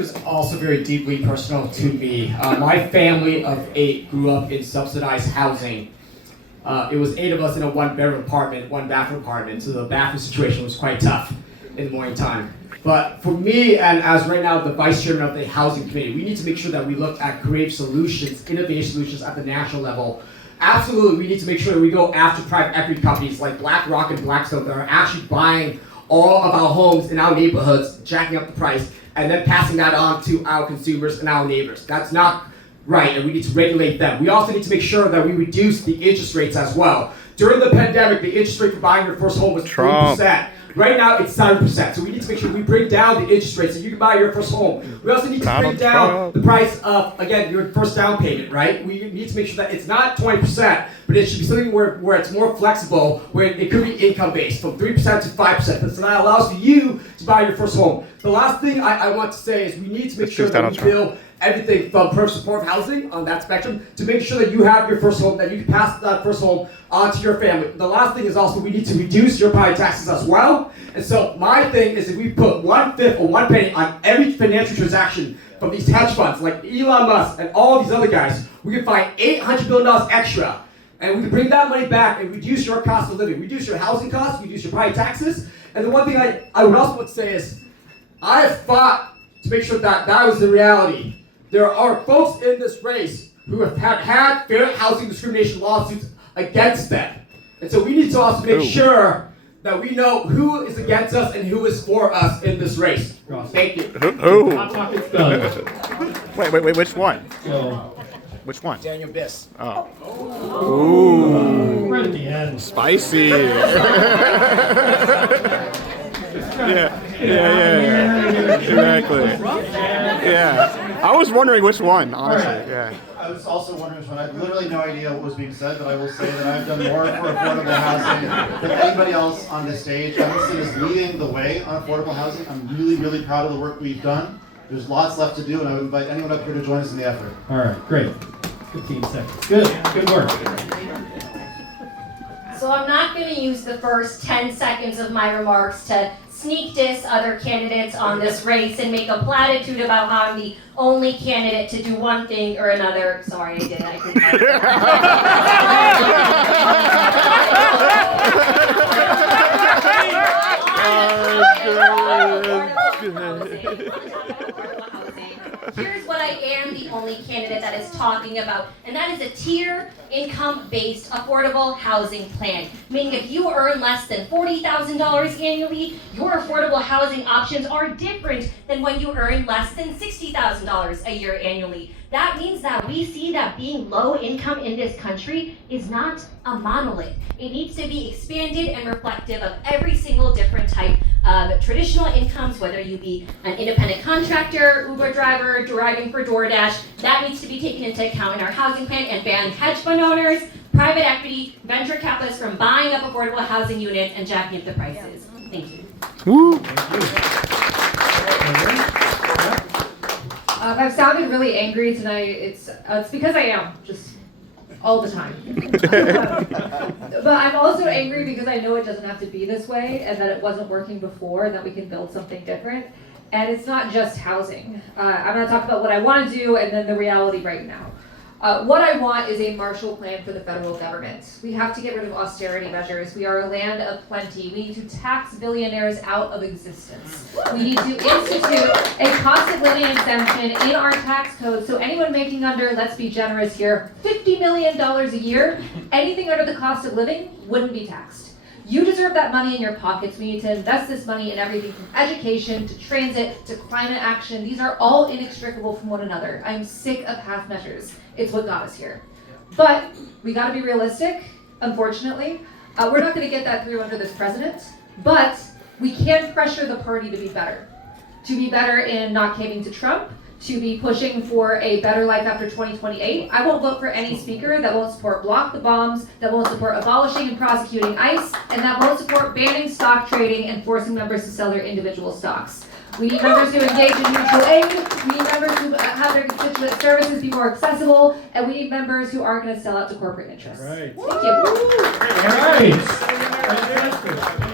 was also very deeply personal to me. My family of 8 grew up in subsidized housing. It was 8 of us in a 1-bedroom apartment, 1-bathroom apartment, so the bathroom situation was quite tough in the morning time. But for me, and as right now the vice chairman of the housing committee, we need to make sure that we look at creative solutions, innovative solutions at the national level. Absolutely, we need to make sure that we go after private equity companies like BlackRock and Blackstone that are actually buying all of our homes in our neighborhoods, jacking up the price, and then passing that on to our consumers and our neighbors. That's not right, and we need to regulate them. We also need to make sure that we reduce the interest rates as well. During the pandemic, the interest rate for buying your first home was 3%. Right now, it's 7%. So we need to make sure we bring down the interest rate so you can buy your first home. We also need to bring down the price of, again, your first down payment, right? We need to make sure that it's not 20%, but it should be something where it's more flexible, where it could be income-based, from 3% to 5%. So that allows you to buy your first home. The last thing I want to say is we need to make sure that we build everything from supportive housing on that spectrum to make sure that you have your first home, that you can pass that first home on to your family. The last thing is also we need to reduce your property taxes as well. And so my thing is if we put 1/5 or 1 penny on every financial transaction from these hedge funds like Elon Musk and all these other guys, we can find $800 billion extra. And we can bring that money back and reduce your cost of living, reduce your housing costs, reduce your property taxes. And the one thing I would also want to say is I have fought to make sure that that was the reality. There are folks in this race who have had fair housing discrimination lawsuits against them. And so we need to also make sure that we know who is against us and who is for us in this race. Thank you. Who? Wait, which one? Which one? Daniel Biss. Oh. Ooh. Right at the end. Spicy. Yeah. Exactly. Yeah. I was wondering which one, honestly. Yeah. I was also wondering which one. I have literally no idea what was being said, but I will say that I've done more for affordable housing than anybody else on this stage. I would see us leading the way on affordable housing. I'm really, really proud of the work we've done. There's lots left to do, and I would invite anyone up here to join us in the effort. All right, great. 15 seconds. Good work. So I'm not going to use the first 10 seconds of my remarks to sneak diss other candidates on this race and make a platitude about how I'm the only candidate to do one thing or another. Sorry, I did it. I Here's what I am the only candidate that is talking about, and that is a tier income-based affordable housing plan. Meaning if you earn less than $40,000 annually, your affordable housing options are different than when you earn less than $60,000 a year annually. That means that we see that being low income in this country is not a monolith. It needs to be expanded and reflective of every single different type of traditional incomes, whether you be an independent contractor, Uber driver, driving for DoorDash. That needs to be taken into account in our housing plan and ban hedge fund owners, private equity, venture capitalists from buying up affordable housing units and jacking up the prices. Thank you. Woo. I've sounded really angry tonight. It's because I am, just all the time. But I'm also angry because I know it doesn't have to be this way and that it wasn't working before and that we can build something different. And it's not just housing. I'm going to talk about what I want to do and then the reality right now. What I want is a Marshall Plan for the federal government. We have to get rid of austerity measures. We are a land of plenty. We need to tax billionaires out of existence. We need to institute a cost of living exemption in our tax code so anyone making under, let's be generous here, $50 million a year, anything under the cost of living wouldn't be taxed. You deserve that money in your pockets. We need to invest this money in everything from education to transit to climate action. These are all inextricable from one another. I'm sick of half measures. It's what got us here. But we got to be realistic, unfortunately. We're not going to get that through under this president, but we can pressure the party to be better. To be better in not caving to Trump, to be pushing for a better life after 2028. I won't vote for any speaker that won't support block the bombs, that won't support abolishing and prosecuting ICE, and that won't support banning stock trading and forcing members to sell their individual stocks. We need members who engage in mutual aid, we need members who have their constituent services be more accessible, and we need members who aren't going to sell out to corporate interests. Right. Thank you. All right. Fantastic.